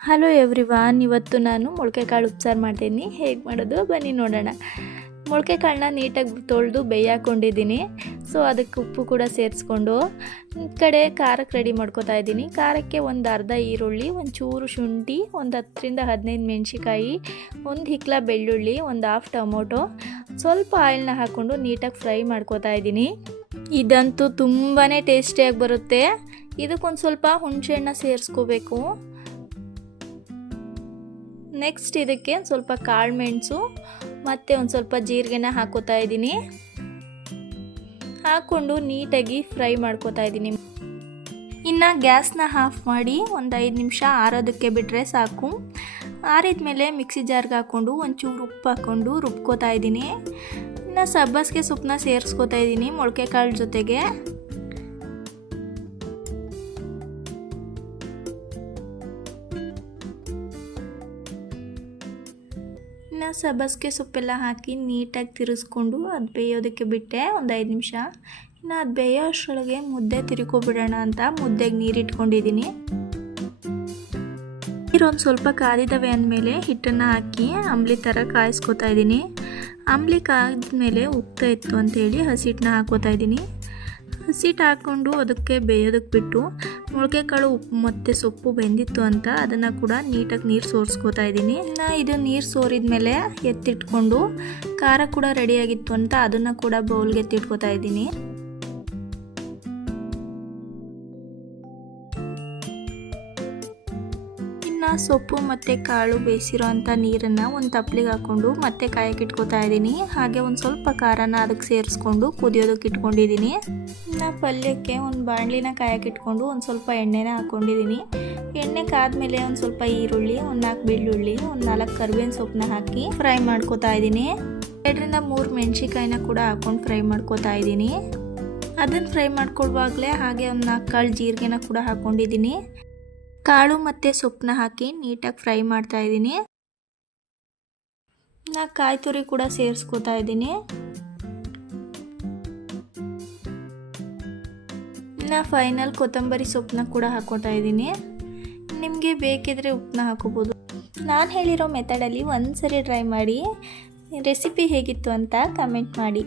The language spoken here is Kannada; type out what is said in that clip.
ಹಲೋ ಎವ್ರಿವಾನ್, ಇವತ್ತು ನಾನು ಮೊಳಕೆ ಕಾಳು ಉಪ್ಸಾರು ಮಾಡ್ತೀನಿ. ಹೇಗೆ ಮಾಡೋದು ಬನ್ನಿ ನೋಡೋಣ. ಮೊಳಕೆ ಕಾಳನ್ನ ನೀಟಾಗಿ ತೊಳೆದು ಬೇಯಾಕೊಂಡಿದ್ದೀನಿ. ಸೊ ಅದಕ್ಕೆ ಉಪ್ಪು ಕೂಡ ಸೇರಿಸ್ಕೊಂಡು ಕಡೆ ಖಾರಕ್ಕೆ ರೆಡಿ ಮಾಡ್ಕೊತಾ ಇದ್ದೀನಿ. ಖಾರಕ್ಕೆ ಒಂದು ಅರ್ಧ ಈರುಳ್ಳಿ, ಒಂದು ಚೂರು ಶುಂಠಿ, ಒಂದು 10 ರಿಂದ 15 ಮೆಣಸಿಕಾಯಿ, ಒಂದು ಹಿಕ್ಲ ಬೆಳ್ಳುಳ್ಳಿ, ಒಂದು ಹಾಫ್ ಟೊಮೊಟೊ, ಸ್ವಲ್ಪ ಆಯಿಲ್ನ ಹಾಕ್ಕೊಂಡು ನೀಟಾಗಿ ಫ್ರೈ ಮಾಡ್ಕೊತಾ ಇದ್ದೀನಿ. ಇದಂತೂ ತುಂಬಾ ಟೇಸ್ಟಿಯಾಗಿ ಬರುತ್ತೆ. ಇದಕ್ಕೊಂದು ಸ್ವಲ್ಪ ಹುಣಸೆಹಣ್ಣ ಸೇರಿಸ್ಕೋಬೇಕು. ನೆಕ್ಸ್ಟ್ ಇದಕ್ಕೆ ಸ್ವಲ್ಪ ಕಾಳು ಮೆಣಸು ಮತ್ತು ಒಂದು ಸ್ವಲ್ಪ ಜೀರಿಗೆನ ಹಾಕೋತಾ ಇದ್ದೀನಿ. ಹಾಕ್ಕೊಂಡು ನೀಟಾಗಿ ಫ್ರೈ ಮಾಡ್ಕೋತಾ ಇದ್ದೀನಿ. ಇನ್ನು ಗ್ಯಾಸ್ನ ಆಫ್ ಮಾಡಿ ಒಂದು 5 ನಿಮಿಷ ಆರೋದಕ್ಕೆ ಬಿಟ್ಟರೆ ಸಾಕು. ಆರಿದ ಮೇಲೆ ಮಿಕ್ಸಿ ಜಾರ್ಗೆ ಹಾಕ್ಕೊಂಡು ಒಂಚೂರು ಉಪ್ಪು ಹಾಕ್ಕೊಂಡು ರುಬ್ಕೋತಾ ಇದ್ದೀನಿ. ಇನ್ನು ಸಬ್ಬಸಿಗೆ ಸೊಪ್ಪನ್ನ ಸೇರಿಸ್ಕೋತಾ ಇದ್ದೀನಿ ಮೊಳಕೆ ಕಾಳು ಜೊತೆಗೆ. ಇನ್ನು ಸಬ್ಬಸಿಗೆ ಸೊಪ್ಪೆಲ್ಲ ಹಾಕಿ ನೀಟಾಗಿ ತಿರ್ಸ್ಕೊಂಡು ಅದು ಬೇಯೋದಕ್ಕೆ ಬಿಟ್ಟೆ ಒಂದು 5 ನಿಮಿಷ. ಇನ್ನು ಅದು ಬೇಯೋ ಅಷ್ಟರೊಳಗೆ ಮುದ್ದೆ ತಿರ್ಕೊಬಿಡೋಣ ಅಂತ ಮುದ್ದೆಗೆ ನೀರು ಇಟ್ಕೊಂಡಿದ್ದೀನಿ. ನೀರೊಂದು ಸ್ವಲ್ಪ ಕಾದಿದ್ದಾವೆ ಅಂದಮೇಲೆ ಹಿಟ್ಟನ್ನು ಹಾಕಿ ಅಂಬ್ಲಿ ಥರ ಕಾಯಿಸ್ಕೊತಾ ಇದ್ದೀನಿ. ಅಂಬ್ಲಿ ಕಾದ್ಮೇಲೆ ಉಪ್ತಾ ಇತ್ತು ಅಂಥೇಳಿ ಹಸಿಟ್ಟನ್ನ ಹಾಕೋತಾ ಇದ್ದೀನಿ. ಹಸಿಟ್ಟು ಹಾಕ್ಕೊಂಡು ಅದಕ್ಕೆ ಬೇಯೋದಕ್ಕೆ ಬಿಟ್ಟು ಮೊಳಕೆ ಕಾಳು ಉಪ್ಪು ಮತ್ತು ಸೊಪ್ಪು ಬೆಂದಿತ್ತು ಅಂತ ಅದನ್ನು ಕೂಡ ನೀಟಾಗಿ ನೀರು ಸೋರಿಸ್ಕೋತಾ ಇದ್ದೀನಿ. ಇನ್ನು ಇದು ನೀರು ಸೋರಿದ ಮೇಲೆ ಎತ್ತಿಟ್ಕೊಂಡು ಖಾರ ಕೂಡ ರೆಡಿಯಾಗಿತ್ತು ಅಂತ ಅದನ್ನು ಕೂಡ ಬೌಲ್ಗೆ ಎತ್ತಿಟ್ಕೋತಾ ಇದ್ದೀನಿ. ಇನ್ನು ಸೊಪ್ಪು ಮತ್ತು ಕಾಳು ಬೇಯಿಸಿರೋ ಅಂಥ ನೀರನ್ನು ಒಂದು ತಪ್ಪಲಿಗೆ ಹಾಕ್ಕೊಂಡು ಮತ್ತೆ ಕಾಯಕ್ಕೆ ಇಟ್ಕೋತಾ ಇದ್ದೀನಿ. ಹಾಗೆ ಒಂದು ಸ್ವಲ್ಪ ಖಾರನ ಅದಕ್ಕೆ ಸೇರಿಸ್ಕೊಂಡು ಕುದಿಯೋದಕ್ಕೆ ಇಟ್ಕೊಂಡಿದ್ದೀನಿ. ಇನ್ನು ಪಲ್ಯಕ್ಕೆ ಒಂದು ಬಾಣಲಿನ ಕಾಯಕ್ಕೆ ಇಟ್ಕೊಂಡು ಒಂದು ಸ್ವಲ್ಪ ಎಣ್ಣೆನ ಹಾಕ್ಕೊಂಡಿದ್ದೀನಿ. ಎಣ್ಣೆ ಕಾದ್ಮೇಲೆ ಒಂದು ಸ್ವಲ್ಪ ಈರುಳ್ಳಿ, ಒಂದು 4 ಬೆಳ್ಳುಳ್ಳಿ, ಒಂದು 4 ಕರಿಬೇವಿನ ಸೊಪ್ಪನ್ನ ಹಾಕಿ ಫ್ರೈ ಮಾಡ್ಕೋತಾ ಇದ್ದೀನಿ. 2 ರಿಂದ 3 ಮೆಣಸಿಕಾಯಿನ ಕೂಡ ಹಾಕ್ಕೊಂಡು ಫ್ರೈ ಮಾಡ್ಕೋತಾ ಇದ್ದೀನಿ. ಅದನ್ನು ಫ್ರೈ ಮಾಡ್ಕೊಳ್ವಾಗಲೇ ಹಾಗೆ ಒಂದು 4 ಕಾಳು ಜೀರಿಗೆನ ಕೂಡ ಹಾಕ್ಕೊಂಡಿದ್ದೀನಿ. ಕಾಳು ಮತ್ತು ಸೊಪ್ಪನ್ನ ಹಾಕಿ ನೀಟಾಗಿ ಫ್ರೈ ಮಾಡ್ತಾ ಇದ್ದೀನಿ. ನಾ ಕಾಯಿ ತುರಿ ಕೂಡ ಸೇರಿಸ್ಕೋತಾ ಇದ್ದೀನಿ. ಇನ್ನು ಫೈನಲ್ ಕೊತ್ತಂಬರಿ ಸೊಪ್ಪನ್ನ ಕೂಡ ಹಾಕೋತಾ ಇದ್ದೀನಿ. ನಿಮಗೆ ಬೇಕಿದ್ರೆ ಉಪ್ಪನ್ನ ಹಾಕೋಬೋದು. ನಾನು ಹೇಳಿರೋ ಮೆಥಡಲ್ಲಿ ಒಂದ್ಸರಿ ಟ್ರೈ ಮಾಡಿ. ರೆಸಿಪಿ ಹೇಗಿತ್ತು ಅಂತ ಕಮೆಂಟ್ ಮಾಡಿ.